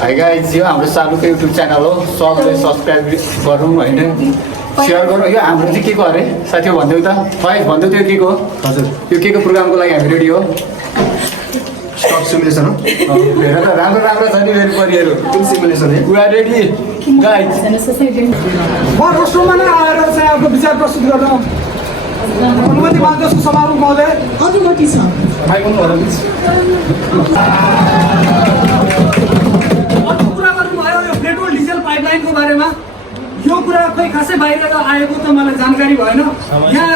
Hi guys यो हाम्रो सालुको YouTube channel हो सबले सब्सक्राइब गरौँ होइन सेयर गरौँ यो हाम्रो चाहिँ के को अरे साथी भनिदेऊ त भाइ भनिदेऊ त्यो के को हजुर यो के को प्रोग्रामको लागि हामी रेडी हो स्टक सिमुलेसन हो हेर त राम्रो राम्रो छ नि मेरो परिहरू कुन सिमुलेसन है वी आर रेडी गाइज म रोस्टरमा नै आएर चाहिँ आफ्नो विचार प्रस्तुत गर्न अनुमति माग्दछु सभामुख महोदय अनुमति छ भाइ कुरा गर्नुभयो यो पेट्रोल डिजल पाइपलाइनको बारेमा यो कुरा खोइ खासै बाहिर आएको त मलाई जानकारी भएन यहाँ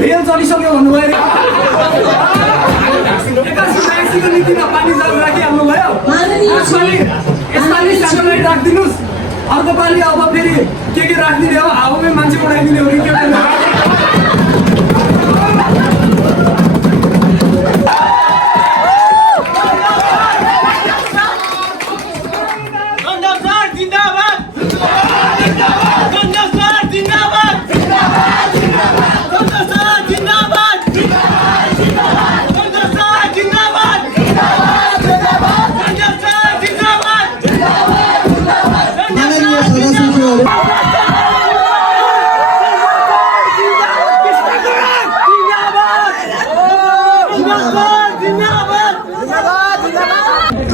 रेल चलिसक्यो भन्नुभयो एक्कासी नीतिमा पानी जाल राखिहाल्नु भयो यसपालि स्याटेलाइट राखिदिनुहोस् अर्को पालि अब फेरि के राखिदिने हो हावामै मान्छे उडाइदिने हो कि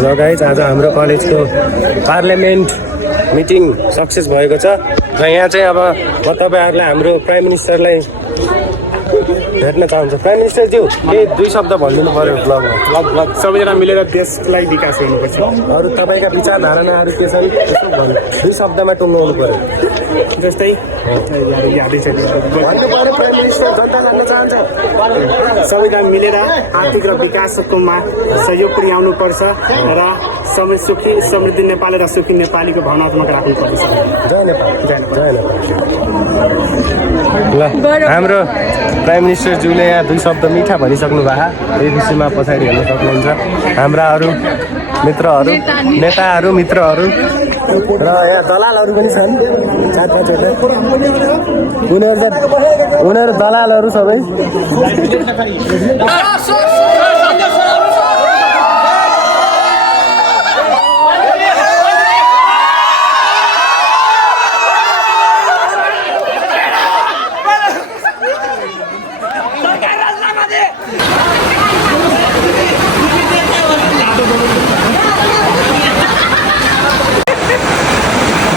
र गाइज आज हाम्रो कलेजको पार्लियामेन्ट मिटिङ सक्सेस भएको छ र यहाँ चाहिँ अब म तपाईँहरूलाई हाम्रो प्राइम मिनिस्टरलाई भेट्न चाहन्छु। प्राइम मिनिस्टर ज्यू केही दुई शब्द भनिदिनु पर्यो ब्लगमा। सबैजना मिलेर देशलाई विकास गर्नुपर्छ। अरू तपाईँका विचार धारणाहरू के छन् त्यसो भन्नु दुई शब्दमा टुङ्गाउनु पर्यो। जस्तै यादै छ भन्नु पर्यो प्राइम मिनिस्टर जनता जान्न चाहन्छ। सबैजना मिलेर आर्थिक र विकासकोमा सहयोग पुर्याउनुपर्छ र सुखी समृद्धि नेपाली र सुखी नेपालीको भावनात्मक राख्नुपर्छ। जय नेपाल जय नेपाल। ल हाम्रो प्राइम मिनिस्टरज्यूले यहाँ दुई शब्द मिठा भनिसक्नु भएको यही विषयमा पछाडि हेर्न सक्नुहुन्छ। हाम्रा अरू मित्रहरू नेताहरू मित्रहरू र यहाँ दलालहरू पनि छन् चार पाँचवटा उनीहरू दलालहरू सबै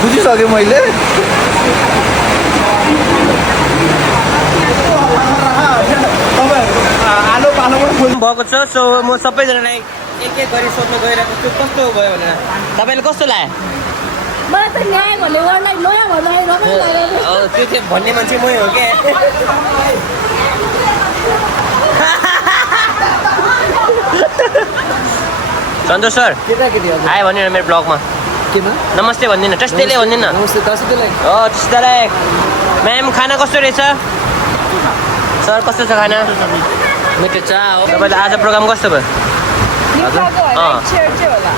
बुझिसकेँ मैले आलो पालोमा भएको छ। सो म सबैजनालाई एक एक गरी सोध्न गइरहेको छु कस्तो भयो भनेर। तपाईँले कस्तो लाग्यो? मलाई त न्याय भन्ने वर्डलाई नयाँ भन्ने रमाइलो लाग्यो। त्यो चाहिँ भन्ने मान्छे मै हो क्या। सन्तोष सर आयो भनिदिनु मेरो ब्लगमा नमस्ते भनिदिनु। टस्टेले भनिदिनु। टस्टेलाई म्याम खाना कस्तो रहेछ? सर कस्तो छ खाना? मिठो छ हो। तपाईँले आज प्रोग्राम कस्तो भयो?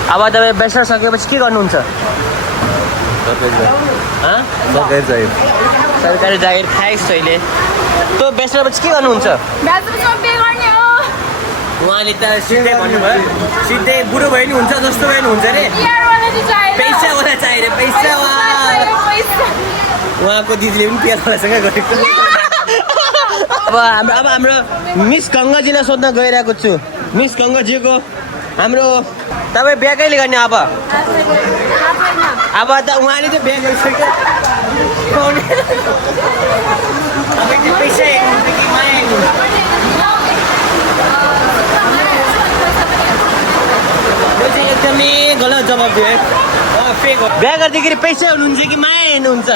अब तपाईँ बेचर सकेपछि के गर्नुहुन्छ? सरकारी जागिर खाएछ अहिले। त्यो बेचेपछि के गर्नुहुन्छ? उहाँले त सिधै भन्नुभयो सिधै बुढो भयो नि हुन्छ जस्तो भयो नि हुन्छ अरे। पैसावाला चाहियो पैसा। उहाँको दिदीले पनि पियरवालासँग गरेको। अब हाम्रो मिस गङ्गाजीलाई सोध्न गइरहेको छु। मिस गङ्गाजीको हाम्रो तपाईँ बिहा कहिले गर्ने? अब त उहाँले चाहिँ बिहा गरिसक्यो। पैसा हेर्नुहुन्छ कि माया हेर्नुहुन्छ? एकदमै गलत जवाब दियो है। बिहा गर्दाखेरि पैसा हुनुहुन्छ कि माया हेर्नुहुन्छ?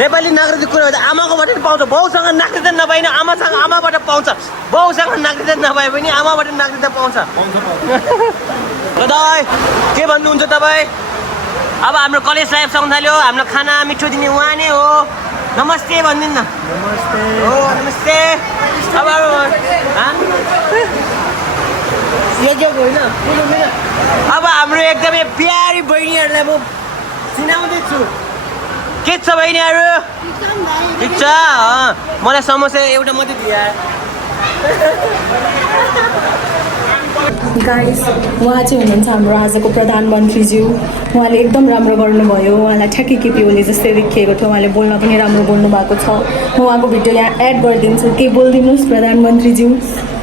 नेपाली नागरिक कुरा हुँदा आमाकोबाट पनि पाउँछ। बाउसँग नागरिकता नपाइन आमासँग आमाबाट पाउँछ। बाउसँग नागरिकता नपाए पनि आमाबाट नागरिकता पाउँछ। दाइ के भन्नुहुन्छ तपाईँ? अब हाम्रो कलेज लाइफ आउनु थाल्यो। हाम्रो खाना मिठो दिने उहाँ नै हो। नमस्ते भनिदिनु न। हो नमस्ते। अब अब हाम्रो एकदमै प्यारी बहिनीहरूलाई म चिनाउँदैछु। के छ बहिनीहरू? ठिक छ। मलाई समोसा एउटा मात्रै दिए। गाइस उहाँ चाहिँ हुनुहुन्छ हाम्रो आजको प्रधानमन्त्रीज्यू उहाँले एकदम राम्रो गर्नुभयो उहाँलाई ठ्याक्कै केपी ओली जस्तै देखिएको थियो उहाँले बोल्न पनि राम्रो बोल्नु भएको छ म उहाँको भिडियो यहाँ एड गरिदिन्छु के बोलिदिनुहोस् प्रधानमन्त्रीज्यू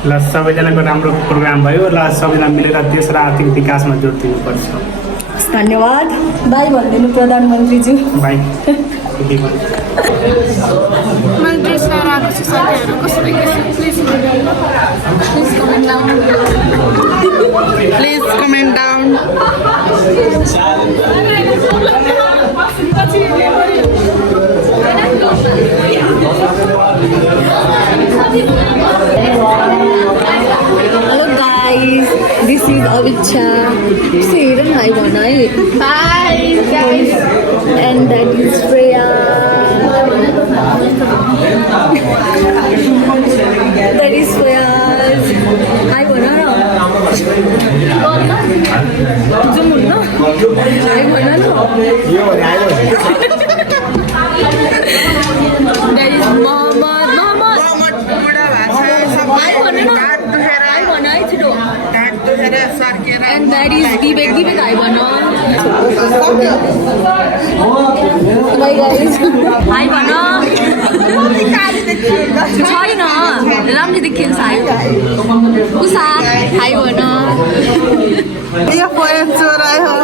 ल सबैजनाको राम्रो प्रोग्राम भयो ल सबैजना मिलेर देश र आर्थिक विकासमा जोड दिनुपर्छ धन्यवाद बाई भनिदिनु प्रधानमन्त्रीज्यू by Please comment down. Hello guys, this is Avicha. Say it hi Bonai. Hi guys. And that is Freya. That is Freya. Hi Bonai. Zoom no. Hi Bonai. That is Mohammed. And that is Vivek. Vivek, I wanna. Bye guys. Hi wanna. छैन राम्ररी देखिन्छ है Usha high भन यो poem चोरायो